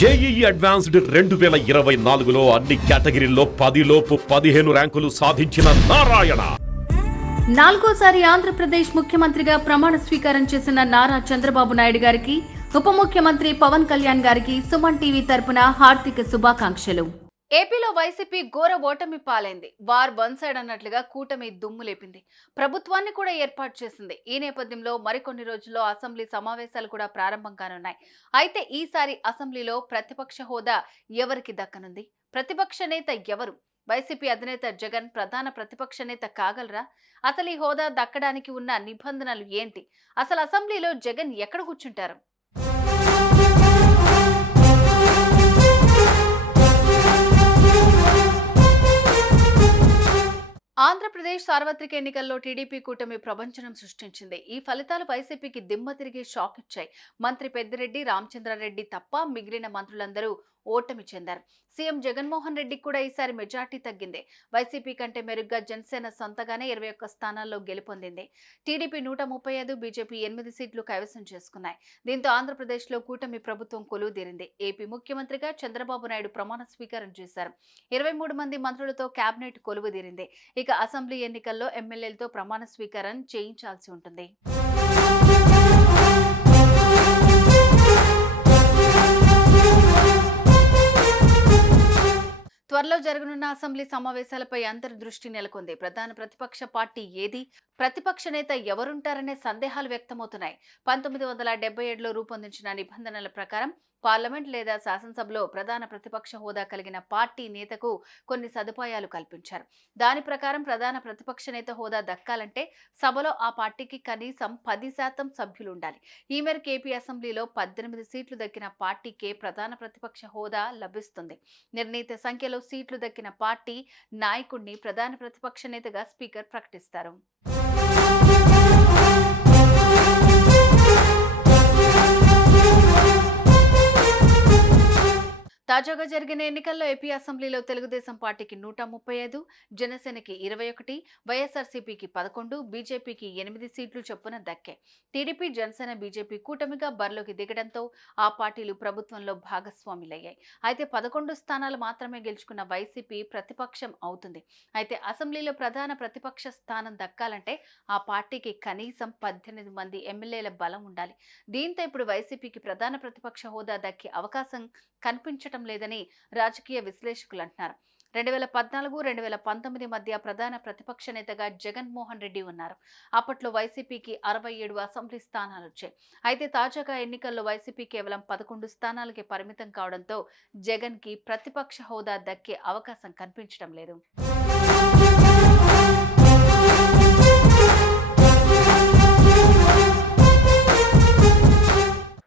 JEE advanced 2024లో అన్ని కేటగిరీల్లో 10లోపు 15 ర్యాంకులు సాధించిన నారాయణ. నాలుగోసారి ఆంధ్రప్రదేశ్ ముఖ్యమంత్రిగా ప్రమాణ స్వీకారం చేసిన నారా చంద్రబాబు నాయుడు గారికి, ఉప ముఖ్యమంత్రి పవన్ కళ్యాణ్ గారికి సుమన్ టీవీ తరపున హార్దిక శుభాకాంక్షలు. ఏపీలో వైసీపీ ఘోర ఓటమి పాలైంది. వార్ వన్ సైడ్ అన్నట్లుగా కూటమి దుమ్ము లేపింది. ప్రభుత్వాన్ని కూడా ఏర్పాటు చేసింది. ఈ నేపథ్యంలో మరికొన్ని రోజుల్లో అసెంబ్లీ సమావేశాలు కూడా ప్రారంభం కానున్నాయి. అయితే ఈసారి అసెంబ్లీలో ప్రతిపక్ష హోదా ఎవరికి దక్కనుంది? ప్రతిపక్ష నేత ఎవరు? వైసీపీ అధినేత జగన్ ప్రధాన ప్రతిపక్ష నేత కాగలరా? అసలు ఈ హోదా దక్కడానికి ఉన్న నిబంధనలు ఏంటి? అసలు అసెంబ్లీలో జగన్ ఎక్కడ కూర్చుంటారు? ఆంధ్రప్రదేశ్ సార్వత్రిక ఎన్నికల్లో టీడీపీ కూటమి ప్రభంజనం సృష్టించింది. ఈ ఫలితాలు వైసీపీకి దిమ్మ తిరిగి షాక్ ఇచ్చాయి. మంత్రి పెద్దిరెడ్డి, రామచంద్రారెడ్డి తప్ప మిగిలిన మంత్రులందరూ ఓటమి చెందారు. సీఎం జగన్మోహన్ రెడ్డికి కూడా ఈసారి మెజార్టీ తగ్గింది. వైసీపీ కంటే మెరుగ్గా జనసేన సొంతగానే 21 స్థానాల్లో గెలుపొందింది. టీడీపీ 135, బీజేపీ 8 సీట్లు కైవసం చేసుకున్నాయి. దీంతో ఆంధ్రప్రదేశ్లో కూటమి ప్రభుత్వం కొలువుదీరింది. ఏపీ ముఖ్యమంత్రిగా చంద్రబాబు నాయుడు ప్రమాణ స్వీకారం చేశారు. 23 మంది మంత్రులతో కేబినెట్ కొలువుదీరింది. ఇక అసెంబ్లీ ఎన్నికల్లో ఎమ్మెల్యేలతో ప్రమాణ స్వీకారం చేయించాల్సి ఉంటుంది. త్వరలో జరగనున్న అసెంబ్లీ సమావేశాలపై అందరి దృష్టి నెలకొంది. ప్రధాన ప్రతిపక్ష పార్టీ ఏది? ప్రతిపక్ష నేత ఎవరుంటారనే సందేహాలు వ్యక్తమవుతున్నాయి. 1977లో రూపొందించిన నిబంధనల ప్రకారం పార్లమెంట్ లేదా శాసనసభలో ప్రధాన ప్రతిపక్ష హోదా కలిగిన పార్టీ నేతకు కొన్ని సదుపాయాలు కల్పించారు. దాని ప్రకారం ప్రధాన ప్రతిపక్ష నేత హోదా దక్కాలంటే సభలో ఆ పార్టీకి కనీసం 10% సభ్యులు ఉండాలి. ఈ మేరకు ఏపీ అసెంబ్లీలో 18 సీట్లు దక్కిన పార్టీకే ప్రధాన ప్రతిపక్ష హోదా లభిస్తుంది. నిర్ణీత సంఖ్యలో సీట్లు దక్కిన పార్టీ నాయకుడిని ప్రధాన ప్రతిపక్ష నేతగా స్పీకర్ ప్రకటిస్తారు. తాజాగా జరిగిన ఎన్నికల్లో ఏపీ అసెంబ్లీలో తెలుగుదేశం పార్టీకి 135, జనసేనకి 21, వైఎస్ఆర్సీపీకి 11, బీజేపీకి 8 సీట్లు చొప్పున దక్కాయి. టీడీపీ, జనసేన, బీజేపీ కూటమిగా బరిలోకి దిగడంతో ఆ పార్టీలు ప్రభుత్వంలో భాగస్వాములయ్యాయి. అయితే 11 స్థానాలు మాత్రమే గెలుచుకున్న వైసీపీ ప్రతిపక్షం అవుతుంది. అయితే అసెంబ్లీలో ప్రధాన ప్రతిపక్ష స్థానం దక్కాలంటే ఆ పార్టీకి కనీసం 18 మంది ఎమ్మెల్యేల బలం ఉండాలి. దీంతో ఇప్పుడు వైసీపీకి ప్రధాన ప్రతిపక్ష హోదా దక్కే అవకాశం కనిపించటం లేదని రాజకీయ విశ్లేషకులు అంటున్నారు. 2014-2019 మధ్య ప్రధాన ప్రతిపక్ష నేతగా జగన్మోహన్ రెడ్డి ఉన్నారు. అప్పట్లో వైసీపీకి 67 అసెంబ్లీ స్థానాలు వచ్చాయి. అయితే తాజాగా ఎన్నికల్లో వైసీపీ కేవలం 11 స్థానాలకే పరిమితం కావడంతో జగన్ కి ప్రతిపక్ష హోదా దక్కే అవకాశం కనిపించడం లేదు.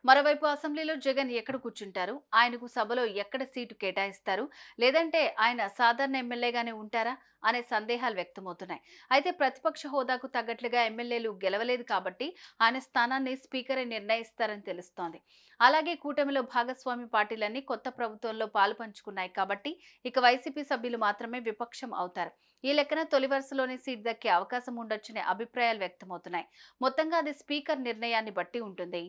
మరోవైపు అసెంబ్లీలో జగన్ ఎక్కడ కూర్చుంటారు? ఆయనకు సభలో ఎక్కడ సీటు కేటాయిస్తారు? లేదంటే ఆయన సాధారణ ఎమ్మెల్యేగానే ఉంటారా అనే సందేహాలు వ్యక్తమవుతున్నాయి. అయితే ప్రతిపక్ష హోదాకు తగ్గట్లుగా ఎమ్మెల్యేలు గెలవలేదు కాబట్టి ఆయన స్థానాన్ని స్పీకరే నిర్ణయిస్తారని తెలుస్తోంది. అలాగే కూటమిలో భాగస్వామి పార్టీలన్నీ కొత్త ప్రభుత్వంలో పాలు పంచుకున్నాయి కాబట్టి ఇక వైసీపీ సభ్యులు మాత్రమే విపక్షం అవుతారు. ఈ లెక్కన తొలి వరుసలోనే సీట్ దక్కే అవకాశం ఉండొచ్చనే అభిప్రాయాలు వ్యక్తమవుతున్నాయి. మొత్తంగా అది స్పీకర్ నిర్ణయాన్ని బట్టి ఉంటుంది.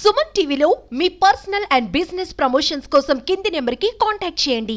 సుమన్ టీవీలో మీ పర్సనల్ అండ్ బిజినెస్ ప్రమోషన్స్ కోసం కింది నెంబర్కి కాంటాక్ట్ చేయండి.